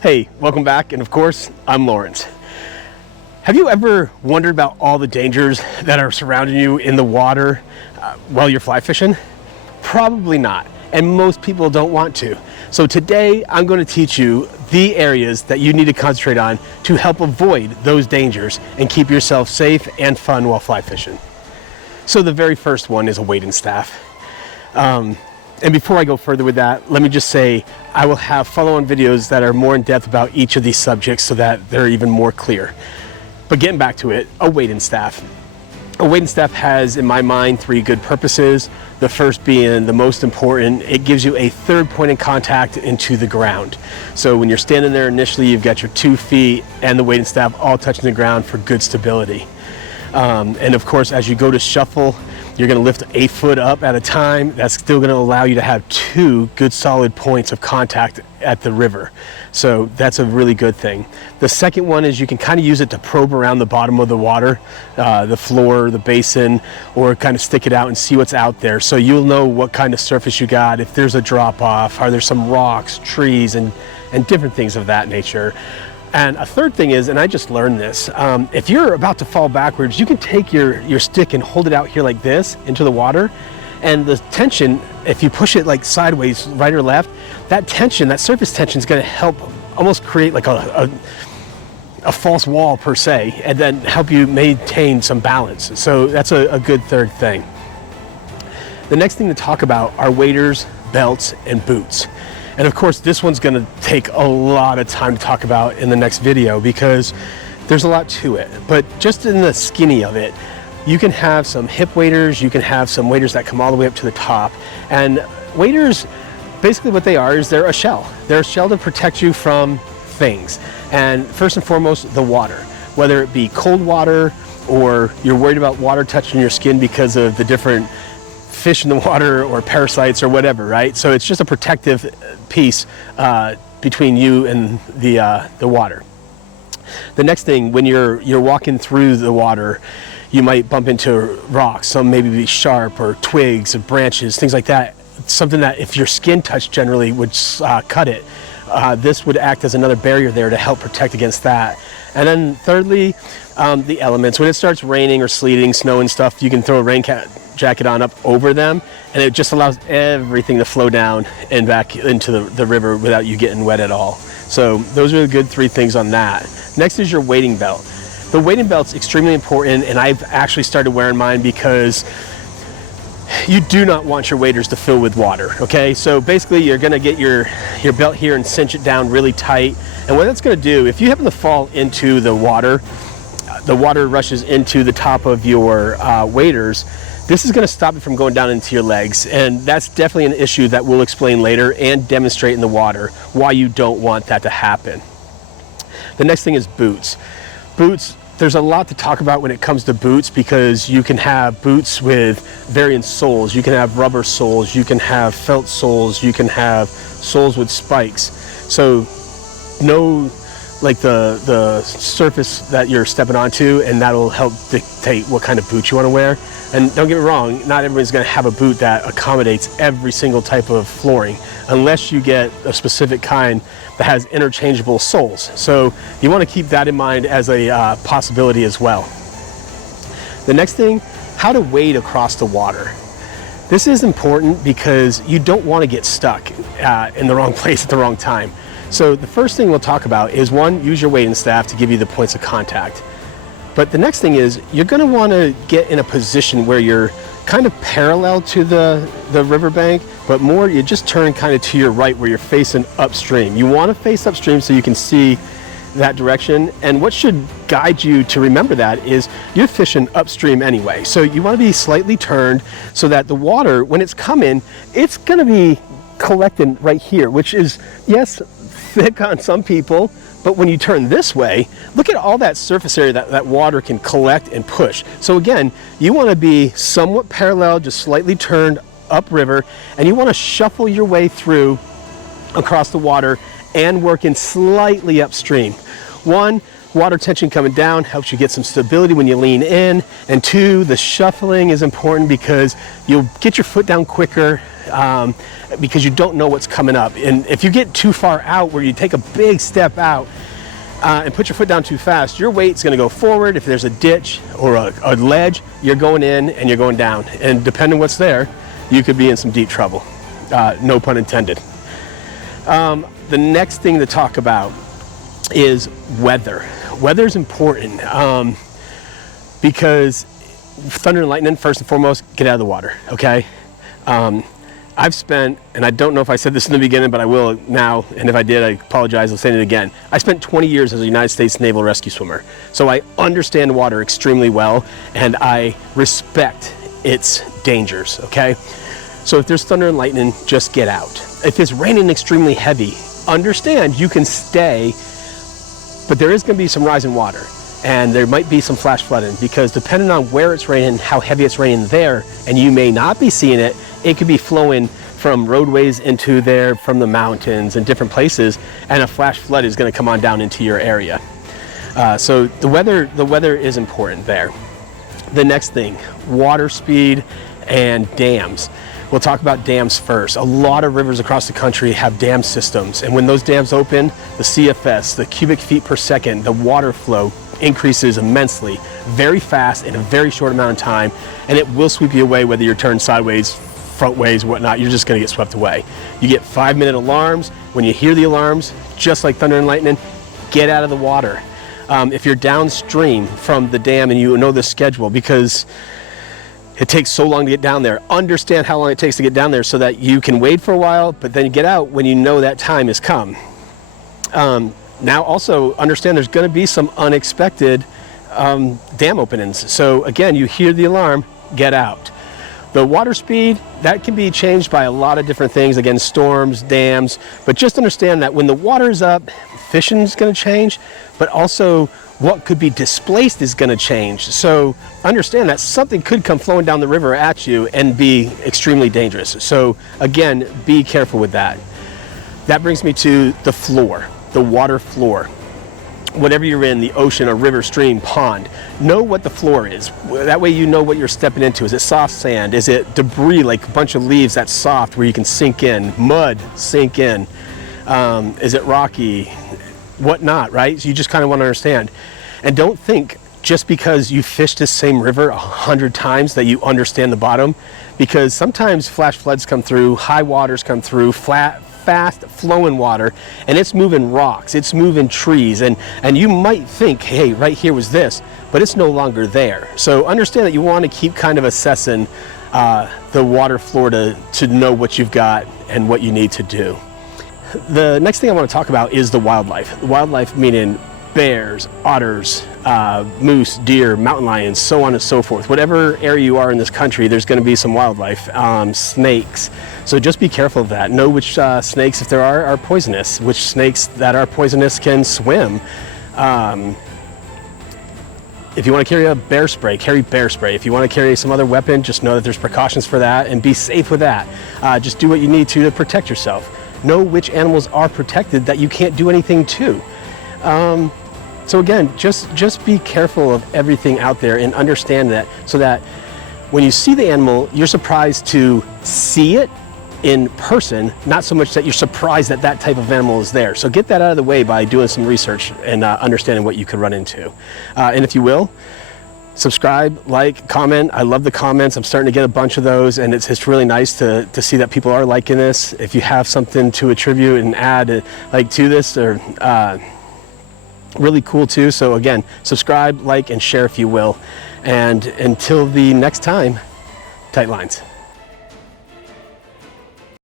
Hey, welcome back, and of course, I'm Lawrence. Have you ever wondered about all the dangers that are surrounding you in the water while you're fly fishing? Probably not, and most people don't want to. So today, I'm going to teach you the areas that you need to concentrate on to help avoid those dangers and keep yourself safe and fun while fly fishing. So the very first one is a wading staff. And before I go further with that, let me just say I will have follow-on videos that are more in depth about each of these subjects so that they're even more clear. But getting back to it, a wading staff. A wading staff has, in my mind, three good purposes. The first being the most important, it gives you a third point of contact into the ground. So when you're standing there initially, you've got your 2 feet and the wading staff all touching the ground for good stability. And of course, as you go to shuffle, you're going to lift a foot up at a time. That's still going to allow you to have 2 good solid points of contact at the river. So that's a really good thing. The second one is you can kind of use it to probe around the bottom of the water, the floor, the basin, or kind of stick it out and see what's out there. So you'll know what kind of surface you got, if there's a drop off, are there some rocks, trees, and different things of that nature. And a third thing is, and I just learned this, if you're about to fall backwards, you can take your stick and hold it out here like this into the water, and the tension, if you push it like sideways, right or left, that tension, that surface tension is going to help almost create like a false wall per se, and then help you maintain some balance. So that's a good third thing. The next thing to talk about are waders, belts, and boots. And of course, this one's gonna take a lot of time to talk about in the next video because there's a lot to it. But just in the skinny of it, you can have some hip waders, you can have some waders that come all the way up to the top. And waders, basically what they are is they're a shell. They're a shell to protect you from things. And first and foremost, the water. Whether it be cold water or you're worried about water touching your skin because of the different fish in the water or parasites or whatever, right? So it's just a protective piece between you and the water. The next thing, when you're walking through the water, you might bump into rocks. Some maybe be sharp or twigs or branches, things like that. Something that if your skin touch generally would cut it. This would act as another barrier there to help protect against that. And then thirdly, the elements. When it starts raining or sleeting, snow and stuff, you can throw a rain jacket on up over them, and it just allows everything to flow down and back into the river without you getting wet at all. So those are the good 3 things on that. Next is your wading belt. The wading belt's extremely important, and I've actually started wearing mine because you do not want your waders to fill with water, okay? So basically you're gonna get your belt here and cinch it down really tight. And what that's gonna do, if you happen to fall into the water rushes into the top of your waders, this is going to stop it from going down into your legs, and that's definitely an issue that we'll explain later and demonstrate in the water why you don't want that to happen. The next thing is boots. Boots, there's a lot to talk about when it comes to boots because you can have boots with varying soles. You can have rubber soles, you can have felt soles, you can have soles with spikes. So know like the surface that you're stepping onto, and that'll help dictate what kind of boot you want to wear. And don't get me wrong, not everybody's going to have a boot that accommodates every single type of flooring unless you get a specific kind that has interchangeable soles. So you want to keep that in mind as a possibility as well. The next thing, how to wade across the water. This is important because you don't want to get stuck in the wrong place at the wrong time. So the first thing we'll talk about is, one, use your wading staff to give you the points of contact. But the next thing is you're going to want to get in a position where you're kind of parallel to the riverbank, but more you just turn kind of to your right where you're facing upstream. You want to face upstream so you can see that direction. And what should guide you to remember that is you're fishing upstream anyway. So you want to be slightly turned so that the water, when it's coming, it's going to be collecting right here, which is, yes, thick on some people, but when you turn this way, look at all that surface area that water can collect and push. So again, you want to be somewhat parallel, just slightly turned upriver, and you want to shuffle your way through across the water and working slightly upstream. One water tension coming down helps you get some stability when you lean in. And 2, the shuffling is important because you'll get your foot down quicker because you don't know what's coming up. And if you get too far out where you take a big step out and put your foot down too fast, your weight's going to go forward. If there's a ditch or a ledge, you're going in and you're going down. And depending on what's there, you could be in some deep trouble. No pun intended. The next thing to talk about is weather. Weather is important because thunder and lightning, first and foremost, get out of the water, okay? I've spent, and I don't know if I said this in the beginning, but I will now, and if I did, I apologize, I'll say it again. I spent 20 years as a United States Naval Rescue swimmer, so I understand water extremely well, and I respect its dangers, okay? So if there's thunder and lightning, just get out. If it's raining extremely heavy, understand you can stay, but there is going to be some rise in water, and there might be some flash flooding, because depending on where it's raining, how heavy it's raining there, and you may not be seeing it, it could be flowing from roadways into there, from the mountains and different places, and a flash flood is going to come on down into your area. So the weather is important there. The next thing, water speed and dams. We'll talk about dams first. A lot of rivers across the country have dam systems, and when those dams open, the CFS, the cubic feet per second, the water flow increases immensely, very fast in a very short amount of time, and it will sweep you away whether you're turned sideways, front ways, whatnot. You're just going to get swept away. You get 5-minute alarms. When you hear the alarms, just like thunder and lightning, get out of the water. If you're downstream from the dam and you know the schedule, because it takes so long to get down there, understand how long it takes to get down there so that you can wait for a while, but then you get out when you know that time has come. Now also understand there's going to be some unexpected dam openings. So again, you hear the alarm, get out. The water speed, that can be changed by a lot of different things, again, storms, dams, but just understand that when the water is up, fishing is going to change, but also what could be displaced is going to change. So understand that something could come flowing down the river at you and be extremely dangerous. So again, be careful with that. That brings me to the floor, the water floor. Whatever you're in, the ocean, a river, stream, pond, know what the floor is. That way you know what you're stepping into. Is it soft sand? Is it debris, like a bunch of leaves that's soft where you can sink in? Mud, sink in. Is it rocky? Whatnot, right? So you just kind of want to understand. And don't think just because you fished this same river 100 times that you understand the bottom, because sometimes flash floods come through, high waters come through, fast flowing water, and it's moving rocks, it's moving trees, and you might think, hey, right here was this, but it's no longer there. So understand that you want to keep kind of assessing the water floor to know what you've got and what you need to do. The next thing I want to talk about is the wildlife. The wildlife meaning bears, otters, moose, deer, mountain lions, so on and so forth. Whatever area you are in this country, there's going to be some wildlife, snakes. So just be careful of that. Know which snakes, if there are poisonous, which snakes that are poisonous can swim. If you want to carry a bear spray, carry bear spray. If you want to carry some other weapon, just know that there's precautions for that and be safe with that. Just do what you need to protect yourself. Know which animals are protected that you can't do anything to. So again, just be careful of everything out there and understand that, so that when you see the animal, you're surprised to see it in person, not so much that you're surprised that that type of animal is there. So get that out of the way by doing some research and understanding what you could run into. And if you will, subscribe, like, comment. I love the comments. I'm starting to get a bunch of those, and it's really nice to see that people are liking this. If you have something to attribute and add like to this, or really cool too. So again, subscribe, like, and share if you will. And until the next time, tight lines.